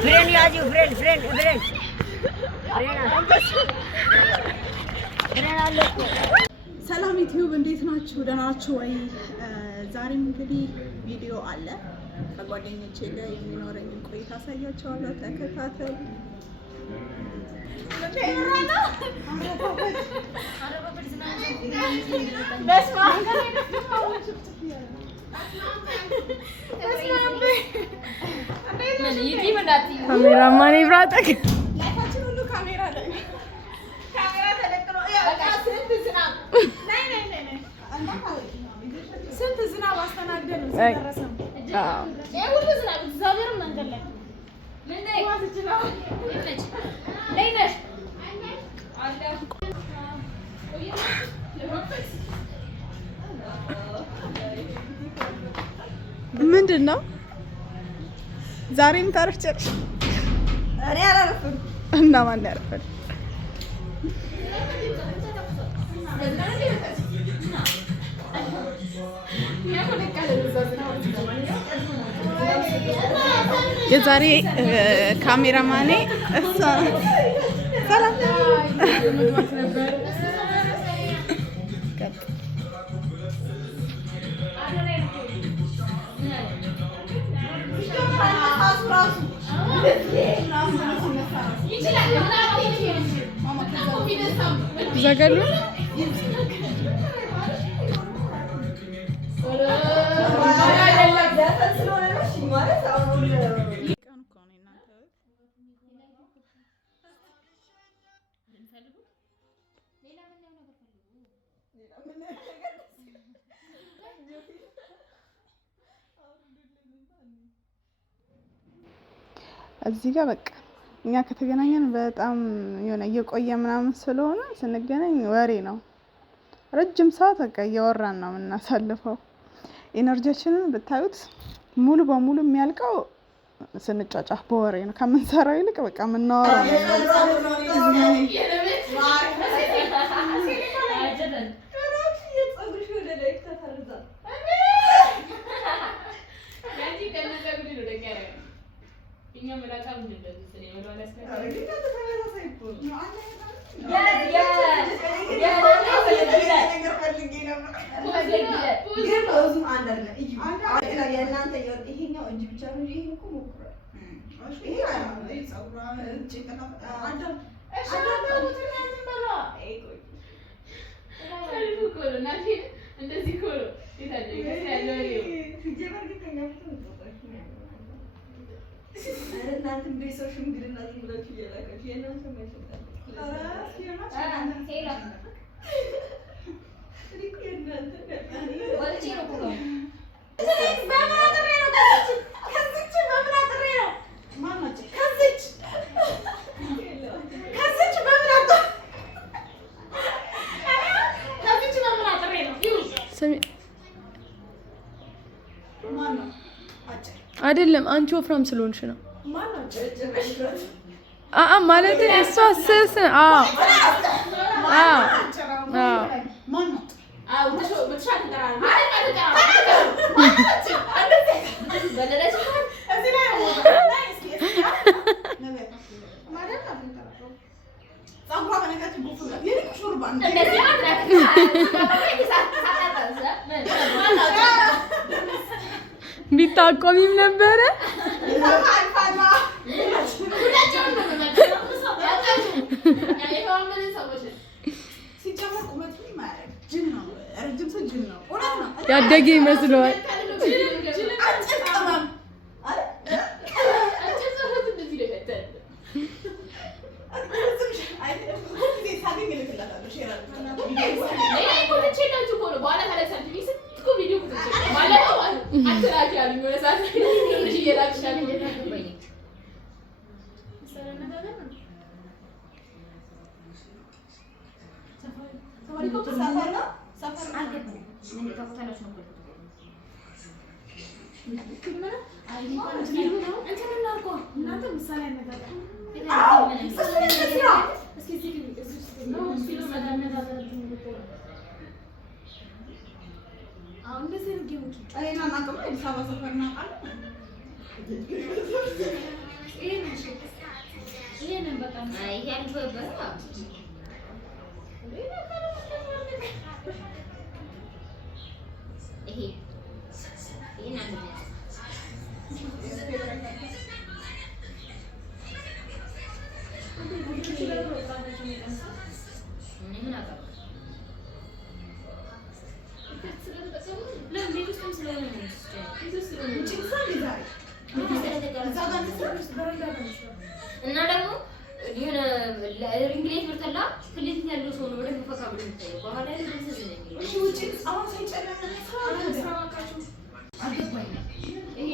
ፍሬን ያዙ ፍሬን አለ። ሰላም ዩቲዩብ እንዴት ናችሁ? ደህና ናችሁ ወይ? ዛሬም እንግዲህ ቪዲዮ አለ። ከጓደኞቼ ጋር የሚኖረኝን ቆይታ አሳያችኋለሁ። ተከታተሉ። ካሜራማን ይብራጠቅ ስንት ዝናብ አስተናግደን ነው ደረሰን። ሁሉ ዝናብ እግዚአብሔር መንገድ ላይ ምንድን ነው ዛሬም ታረፍጨሽ? እኔ አላረፍም እና ማን ያረፈል? የዛሬ ካሜራማኔ እሷ ሰላም ዘገሉ እዚህ ጋር በቃ እኛ ከተገናኘን በጣም የሆነ እየቆየ ምናምን ስለሆነ ስንገናኝ ወሬ ነው። ረጅም ሰዓት በቃ እያወራን ነው የምናሳልፈው። ኢነርጂያችንን ብታዩት ሙሉ በሙሉ የሚያልቀው ስንጫጫፍ በወሬ ነው። ከምንሰራው ይልቅ በቃ የምናወራው አይደለም። አንቺ ወፍራም ስለሆንሽ ነው። ማለት እሷ ስስ ቢታቆሚም ነበረ። ያደገ ይመስለዋል። እና ደግሞ የሆነ ለእንግሊዝ ምርተላ ፍልት ያለው ሰው ነው ወደ ፈካ ብሎ የሚታየው በኋላ ላይ እንትን ነው የሚለው። እሺ ውጪ አሁን ሳይጨረስ ነው አገባኝ። ይሄ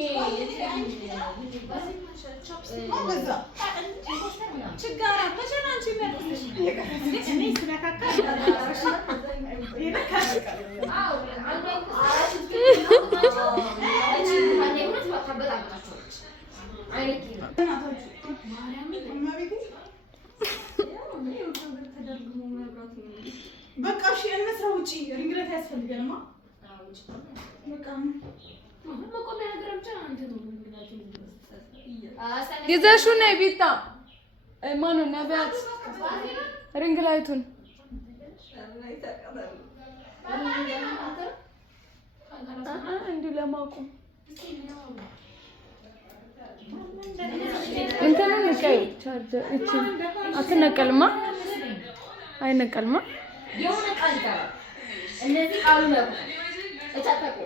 ችጋራ መሸናንቺ መልስ እኔ ስለካካ በቃ እሺ እንስራ። ውጪ ሪንግለት ያስፈልገንማ። በቃ ይዘሽው ነይ ቢታ ማነው ነቢያት ሪንግ ላይቱን እንዲሁ ለማቆም እንትኑን ንቀይ ቻርጀር እቺ አትነቀልማ አይነቀልማ የሆነ ቃል ይቀራል። እነዚህ ቃሉ ነው እቻታቆ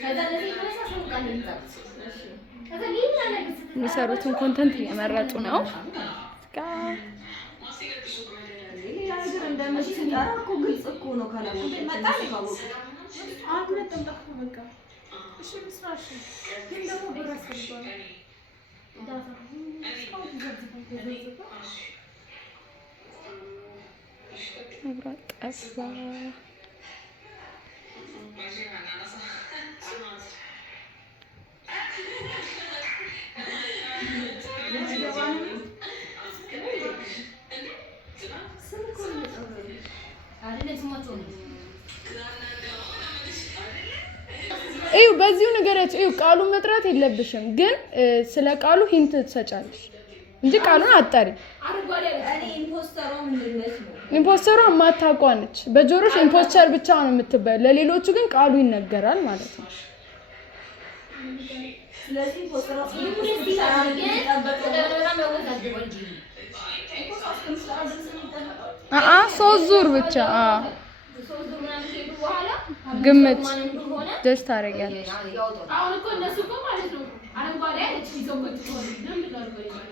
ከዛ ለዚህ ተመሳሳይ ቃል ይመጣል። እሺ ከዛ ሌላ ነገር የሚሰሩትን ኮንተንት እየመረጡ ነው። ሌላ ነገር እንደምትሰራ እኮ ግልጽ እኮ ነው። ካላወቀ መጣል ይባው አንተ ተጠምጣፍ በቃ እሺ መስራሽ ግን ደግሞ በራስ ይባላል ዳታ ስካውት ይዘዝበት መብራት ጠፋ። እዩ በዚሁ ነገራች እዩ ቃሉን መጥራት የለብሽም ግን ስለ ቃሉ ሂንት ትሰጫለሽ እንጂ ቃሉን አጣሪ። ኢምፖስተሯ ማታውቋ ነች። በጆሮሽ ኢምፖስተር ብቻ ነው የምትባለው። ለሌሎቹ ግን ቃሉ ይነገራል ማለት ነው። ስለዚህ ኢምፖስተሯ ሶስት ዙር ብቻ ግምት ደስ ታደርጊያለሽ።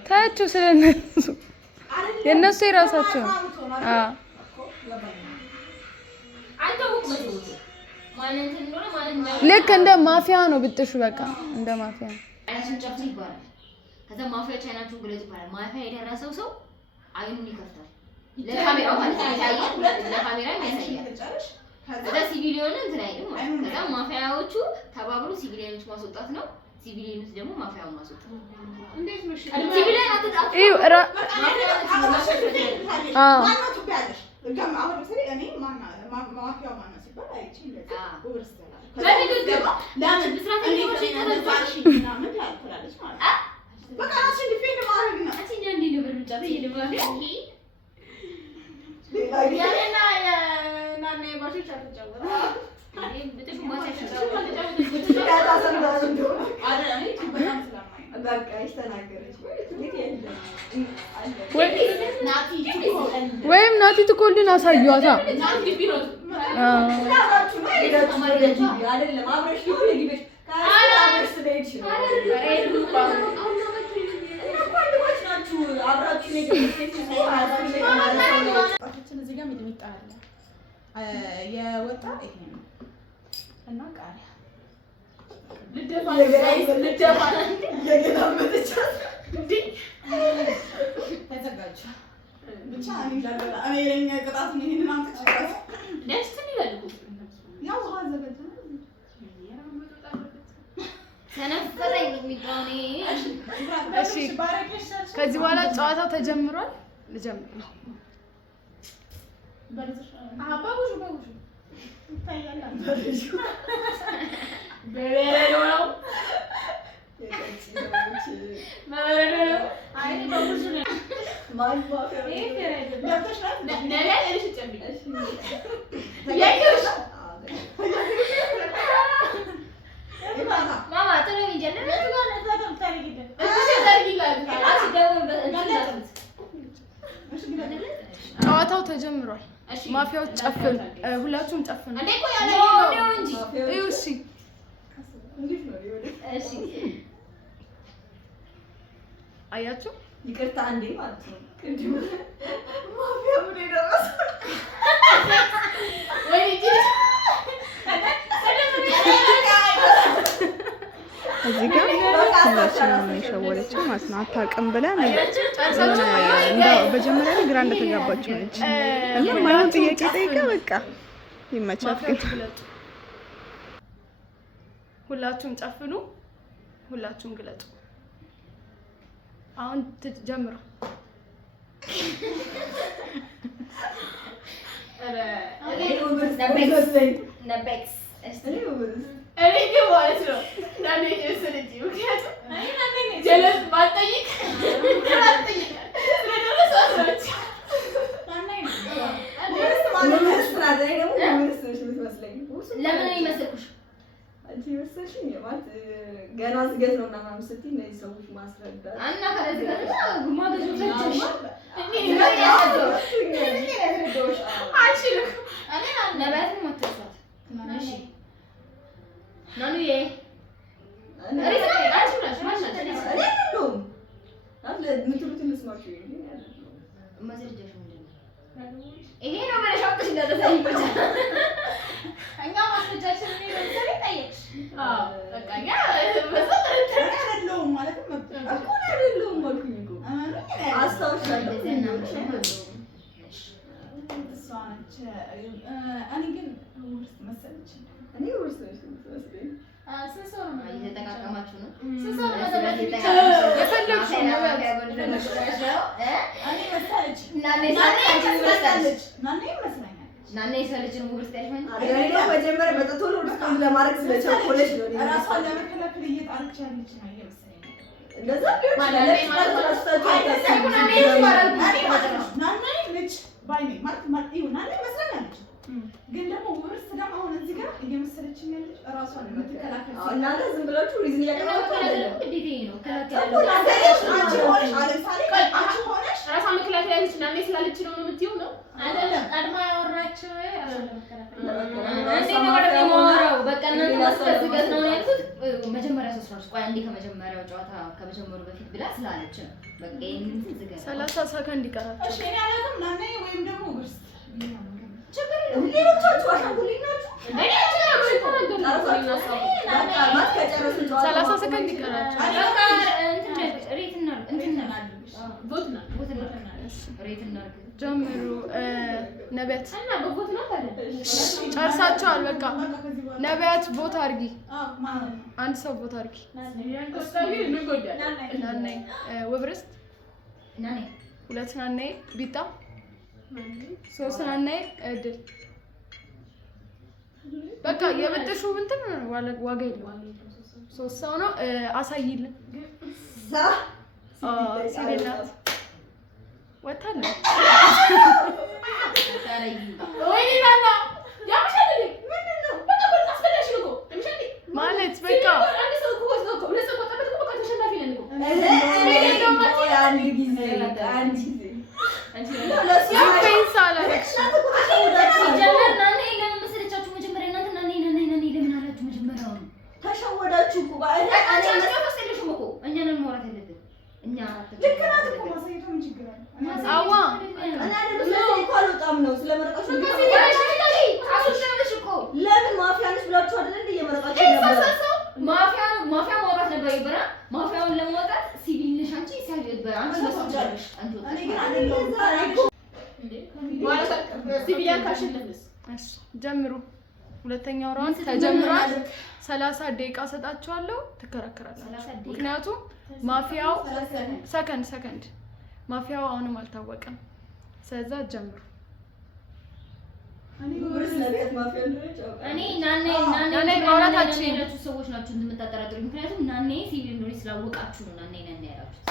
ታያቸው ስለነሱ የነሱ የራሳቸው ልክ እንደ ማፊያ ነው ብጥሹ በቃ እንደ ማፊያ ነው። ከዛ ማፊያ ቻይናችሁ ብለህ ይባላል። ማፊያ የደረሰው ሰው አይኑን ይከፍታል። ለካሜራው ማለት ያሳያል። ለካሜራው ያሳያል። ከዛ ሲቪሊዮን እንትን አይልም ማለት ነው። ከዛ ማፊያዎቹ ተባብሮ ሲቪሊዮኖች ማስወጣት ነው። ሲቪሊዮኖች ደግሞ ማፊያውን ማስወጣት ነው። እንዴት ነው? ሲቪሊዮን አትጣጣ እዩ ራ ማነው ትባያለሽ? ገም አሁን ለምሳሌ እኔ ማፊያው ማነው ሲባል አይቺ እንደዚህ ወርስተላ ለምን ብስራት ይወርሽ ምናምን ያልኩላለች ማለት ነው። በቃ እሺ ዲፌንድ ማድረግ ነው። እቺ እንዴ ነው ብርምጫ በየለማፊያ ያለና የናና የባሾች አትጫወታ እኔ በጥፍ ማሳሽ ወይም ናቲ ትኮልን አሳዩዋታ እዚህ ጋር ሚጥሚጣ አለ የወጣ ይሄ ነው እና ቃሪያ ልደፋ የገላመጠች እንዴ ተዘጋጁ ብቻ እኔ ላገላ እኔ ለኛ ቅጣት ነው። ይሄንን አንተጫወት ደስ ይላል። ያው ውሃ ዘገጀ ተነፈረኝ የሚጋኔ እሺ ከዚህ በኋላ ጨዋታው ተጀምሯል። ልጀምር ነው ባቡሹ ይታያል። ጨዋታው ተጀምሯል። ማፊያዎች ጨፍኑ፣ ሁላችሁም ጨፍኑ። እሺ አያችሁ? ይቅርታ አንዴ ማለት ነው። ቅድም ማፊያ ምን ደረሰ? እዚህ ጋር ሁላችንም የሸወደችው ማለት ነው። አታውቅም ብለን በመጀመሪያ ላይ ግራ እንደተጋባችው ነች እና ማይሆን ጥያቄ ጠይቃ በቃ ይመቻት። ግን ሁላችሁም ጨፍኑ፣ ሁላችሁም ግለጡ። አሁን ጀምሩ። ለምን ይመስልኩሽ? አንቺ ወሰሽኝ ማለት ገና ዝገት ነው እና ምናምን ስትይ እነዚህ ሰዎች ማስረዳት እና ከዚህ ጋር ማገዙ ዘጭሽ ነቢያትን ሞተሻት። እሺ ናኑዬ ምትሉትን ልስማችሁ። ማስረጃሽ ምንድን ነው? ይሄ ነው ብለሽ አውጥተሽ እንዳትሰጪኝ ብቻ። እኛ ማስረጃችን እኔ ለምሳሌ ጠየቅሽ። በቃ እኛ አይደለሁም ማለት አይደለሁም አልኩኝ እኮ አስታውሻለሁ። እሷ ነች። እኔ ግን ውስጥ መሰለች። እኔ ውስጥ ነች የምትመስለኝ። ስንት ሰው ነው እየተጠቃቀማችሁ ነው? ስንት ሰው ነው የፈለግሽው ነው ናኔ ሰልችን ሙግስት ያልፈን አገሬ መጀመሪያ በጥቶሎ ዲስካም ለማድረግ ስለቸኮለች ነው። ራሷን ለመከላከል እየጣረች ያለች ነው እየመሰለኝ። እንደዛ ቢሆን ናኔ ልጅ ባይ ነኝ ማለት ይሁን ናኔ መስለኛለች። ግን ደግሞ ውርስ ደግሞ አሁን እዚህ ጋር እየመሰለችኝ ያለች ራሷን ለመከላከል እናንተ ዝም ብላችሁ ሪዝን ያቀርባችሁ አይደለም። ግዴታ ነው ራሷን መከላከል ያለች ናኔ ስላለች ነው የምትይው ነው አይደለም። ቀድማ ያወራችው በቃ እናንተ ማስፈልገት ነው ያልኩት። መጀመሪያ ሶስት ቆይ አንዴ ከመጀመሪያው ጨዋታ ከመጀመሩ በፊት ብላ ስላለች ነው። በቃ ይሄንን ዝገራ 30 ሰከንድ ይቀራል። እሺ እኔ አላውቅም ናኔ ወይም ደግሞ ውርስ ችግር የለም። ሌሎቻችሁ አሻንጉሊት ናችሁ። እኔ አቻ 30 ሰከንድ ይቀራል። በቃ ሬትና ጀምሩ። ነቢያት እና በቦት ነው ታዲያ ጨርሳችኋል። በቃ ነቢያት ቦታ አድርጊ። አንድ ሰው ቦታ አድርጊ። ናኔ ውብርስት ናኔ 2 ናኔ ቢጣ 3 ናኔ እድል በቃ የበጠሹ እንትን ዋጋ የለውም። 3 ሰው ነው። አሳይልን ሲቤላት ወታለች ወይኔ ናና ያምሻል ምንድን ነው? በቃ በቃ አስፈላሽ ነው ማለት በቃ አንድ ሰው እኮ ነው እኮ ሁለት ሰው ቆጠበት እኮ በቃ ተሸናፊ ነን እኮ አንድ ጊዜ ተሸወዳችሁ እኮ እኛንን ማውራት ያለብን እኛ ልክ ናት እኮ ማሳየቷ ምን ችግር አለ? አዋ እኔ አይደለም እኮ አልወጣም ነው ስለመረጣችሁ እኮ ለምን ማፊያ ነሽ ብላችሁ አይደል እንዴ እየመረጣችሁ ነበር? ማፊያ ማውራት ነበር ይበራ ማፊያውን ለማውጣት ሲቪል ነሽ አንቺ ሳይበራ አንቺ መስጫለሽ አንቺ እኔ ግን አይደለም ማለት ሲቪሊያን ካሸነፍንስ ጀምሩ። ሁለተኛው ራውንድ ተጀምሯል። 30 ደቂቃ ሰጣችኋለሁ፣ ትከራከራላችሁ። ምክንያቱም ማፊያው ሰከንድ ማፊያው አሁንም አልታወቀም። ስለዛ ጀምሩ። እኔ ናኔ ማውራታችሁ ያላችሁ ሰዎች ናችሁ እንደምታጠራጥሩ። ምክንያቱም ናኔ ሲቪል እንደሆነ ስላወቃችሁ ነው ናኔ ያላችሁት።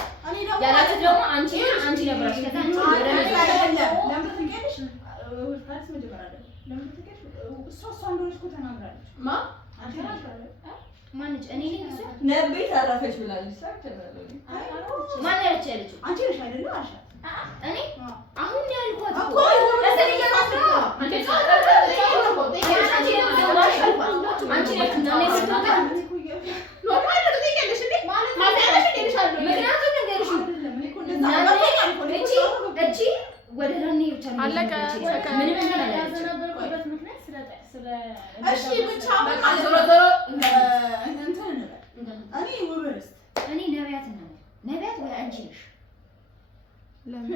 ያላችሁት ደግሞ አንቺ ነበርሽ። ከዛ አንቺ ወደ ለምን ትገኝሽ? ወርታስ መጀመሪያ አይደለም ለምን ትገኝሽ? እሷ እንደሆነች እኮ ተናግራለች። ማነች? እኔ ነኝ እሷ ነብይ ታረፈች ብላለች። ማን ያለችው? አንቺ ነሽ አይደል? አሻ እኔ አሁን ያልኳት እኮ ወደ ዳኔ ብቻ አለቀ። ምንም እሺ ብቻ በቃ ዞሮ እንትን እንበል። እኔ ውብርስ እኔ ነቢያት ወይ አንቺ ነሽ? ለምን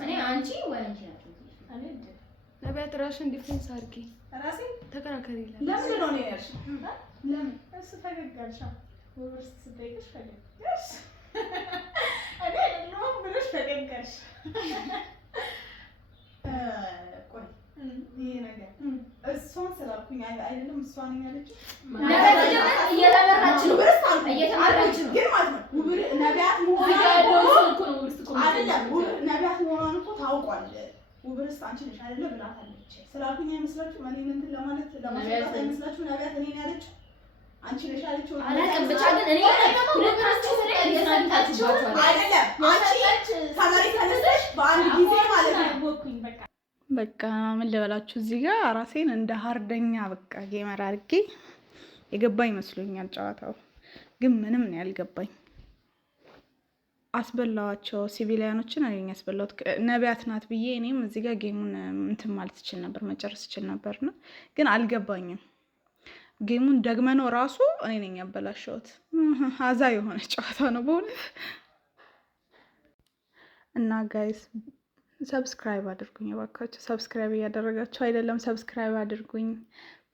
እኔ አንቺ ወይ አንቺ ናችሁ? ነቢያት ራስሽን ዲፌንስ አድርጊ። ራሴ ተከራከሪ ይላል። ለምን ነው ያልሽ? ለምን እሱ ፈገጋልሻ ወርስ ስትጠይቅሽ ፈገጋልሽ እኔ አይደለም ብለሽ ፈገጋልሽ። ቆይ ይሄ ነገር እሷን ስላልኩኝ አይደለም እሷን ያለችው እየተመራች ነው ውብርስ እየተመራች ነው ግን ማለት ነው ነቢያት ነቢያት መሆኗን እኮ ታውቋል። ውብርስ አንቺ ነሽ አይደለ ብላታለች ስላልኩኝ አይመስላችሁ? እኔን እንትን ለማለት አይመስላችሁ? ነቢያት እኔን ያለችው አንቺ ነሽ ያለችው አላውቅም። ብቻ ግን እኔ ሁለታችሁ ስለ እየተናገራችኋል አይደለም አንቺ ከመሬት ተነስተሽ በአንድ ጊዜ ማለት ነው ወኩኝ በቃ በቃ ምን ልበላችሁ እዚህ ጋር ራሴን እንደ ሃርደኛ በቃ ጌመር አድርጌ የገባኝ መስሎኛል። ጨዋታው ግን ምንም ነው ያልገባኝ። አስበላዋቸው ሲቪሊያኖችን እኔ ያስበላሁት ነቢያት ናት ብዬ እኔም እዚህ ጋር ጌሙን እንትን ማለት እችል ነበር መጨረስ እችል ነበርና ግን አልገባኝም። ጌሙን ደግመነው ራሱ እኔ ነኝ ያበላሸሁት። አዛ የሆነ ጨዋታ ነው በእውነት። እና ጋይስ ሰብስክራይብ አድርጉኝ እባካችሁ። ሰብስክራይብ እያደረጋችሁ አይደለም፣ ሰብስክራይብ አድርጉኝ።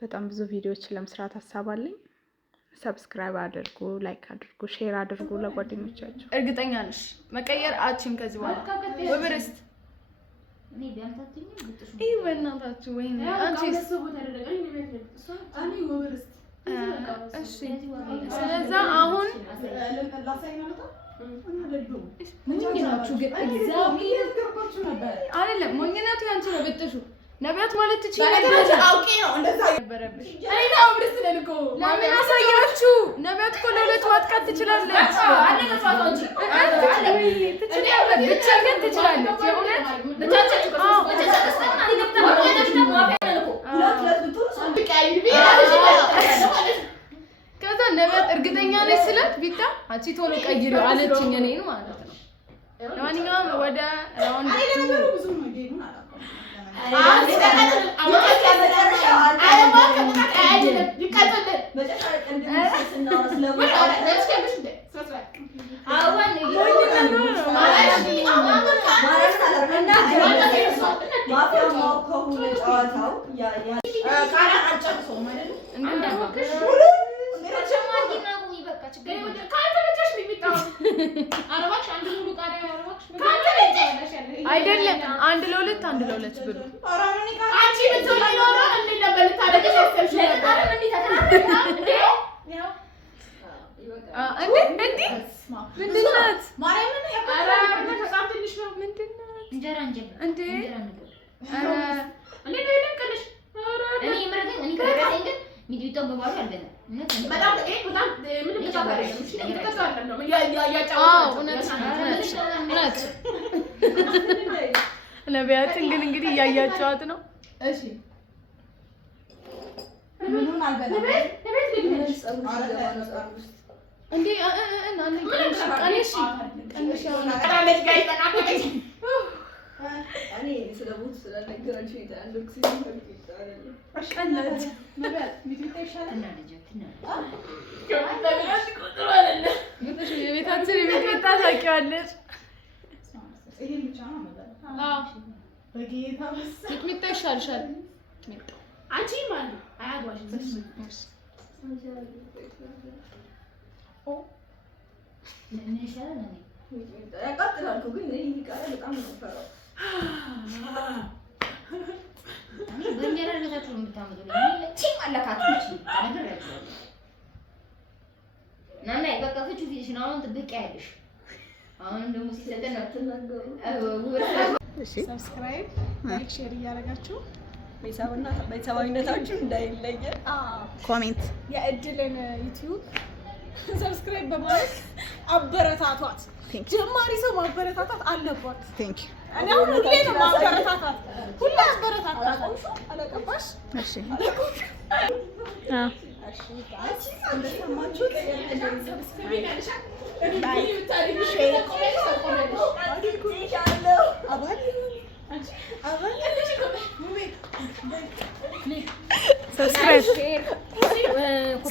በጣም ብዙ ቪዲዮዎችን ለመስራት ሀሳብ አለኝ። ሰብስክራይብ አድርጉ፣ ላይክ አድርጉ፣ ሼር አድርጉ ለጓደኞቻችሁ። እርግጠኛ ነሽ መቀየር አችም ከዚህ በኋላ ወብርስት እኔ ቢያንታትኝ ልጥሽ ይሄ በእናታችሁ ወይኔ አንቺስ እኔ ውብርስ እሺ። ስለዛ አሁን ላሳይ ነው ማለት ሞኝናችሁ ግን እግዚአብሔር አይደለም ሞኝነቱ ያንቺ ነው። ብጥሹ ነቢያት ማለት ትችላለሽ። አውቄ ነው እንደዛ ነበረብሽ። እኔ ነው ብርስ ለልኮ ለምን አሳያችሁ? ነቢያት እኮ ለሁለት ማጥቃት ትችላለች። አለቀቷው እንጂ ትችላለች። ብቻ ግን ትችላለች። የእውነት ብቻችን ብቻችን ከዛ ነቢያት እርግጠኛ ነች ስላት ቢታ አንቺ ቶሎ ቀይሪ አለችኝ እኔን ማለት ነው። ለማንኛውም ወደ ራውንድ ብዙ ነው ጌሙን አላውቅም። አይደለም አንድ ለሁለት ብሎ አንቺ ብትሆኚ ኖሮ እንዴት ነበር ልታደርጊ ያሰብሽ ነበር? ምንድን ናት? ማርያምን ኧረ በጣም ትንሽ ነው። እንጀራ እንዴ እንዴ ነው ይለቀልሽ? እኔ ምረገኝ እኔ ከረገኝ ግን ሚዲዮን በባሉ አልበላም። በጣም በጣም ምንም ተቃራኒ ነው። እሺ ተቃራኒ ነው። እውነት ነቢያትን ግን እንግዲህ እያያቸዋት ነው። እሺ ምኑን አልበላም። እንዴ ቀንሽ እኔ ስለቦት ስለነገራችሁ ይታንዱክ ቀለድ ነቢያት ሚጥሚጣ ይሻላል። የቤታችን የሚጥሚጣ ታውቂዋለሽ? ይሄን ብቻ ነው የምበላው። በጌታ ሚጥሚጣ ይሻልሻል። አንቺ ማን ነው አያጓሽ ምን ይሻላል? ያቃጥላል እኮ ግን እኔ ይቃራ በጣም ነው ፈራው። በእንጀራ ለታችሁ የምታመጡልኝ ለቺም አለካትቺ ነገር ያለው ናና በቃ ፍቹ ፊትሽን አሁን ጥብቅ ያለሽ አሁንም ደግሞ ሲሰጠን አትናገሩ። እሺ ሰብስክራይብ፣ ላይክ፣ ሼር እያደረጋችሁ ቤተሰባዊነታችሁ እንዳይለየ ኮሜንት የእድልን ዩቲዩብ ሰብስክራይብ በማድረግ አበረታቷት። ጀማሪ ሰው ማበረታታት አለባት። ቴንክ ዩ። እኔ አሁን ሁሌ ነው ማበረታታት፣ ሁሌ አበረታታት። አለቀባሽ? እሺ እንደሰማችሁት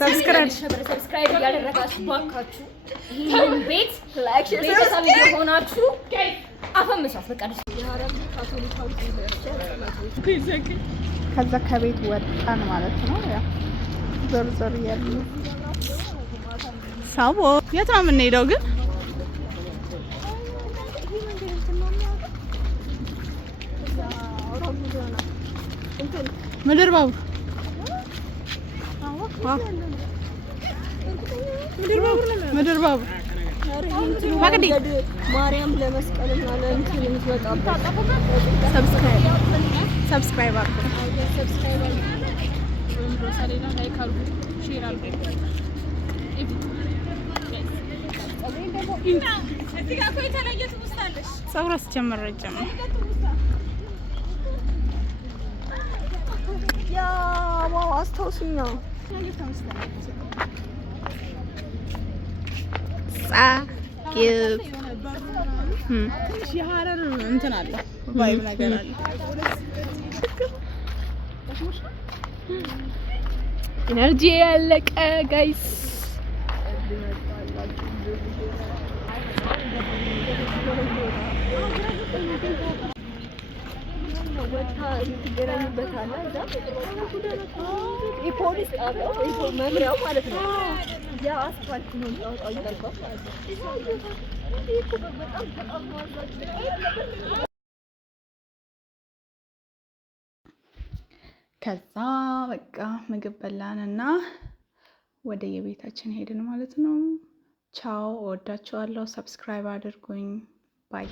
ሰብስክራይብ እያደረጋችሁ ባካችሁ ይሄን ቤት ቤተሰብ እየሆናችሁ አፈምሷት። በቃ ከዛ ከቤት ወጣን ማለት ነው። ያው ዞር ዞር እያልን ሳቦ የት ነው የምንሄደው ግን? ምድር ባቡር ምድር ባቡር ማርያም ለመስቀልና ለእንትን የምትወጣበት ሰብስክራይብ አድርጉ። ፀጉር አስጀመረ ጀመረ ያ ዋው አስታውሱኛ ትንሽ የሀረር እንትን አለ ቫይብ ነገር አለ። ኢነርጂ ያለቀ ጋይስ የፖሊስ ጣቢያው መምሪያው ማለት ነው። ያ አስፋልት ነው የሚያወጣው ይገባል ማለት ነው። ከዛ በቃ ምግብ በላንና ወደ የቤታችን ሄድን ማለት ነው። ቻው፣ እወዳችኋለሁ። ሰብስክራይብ አድርጉኝ። ባይ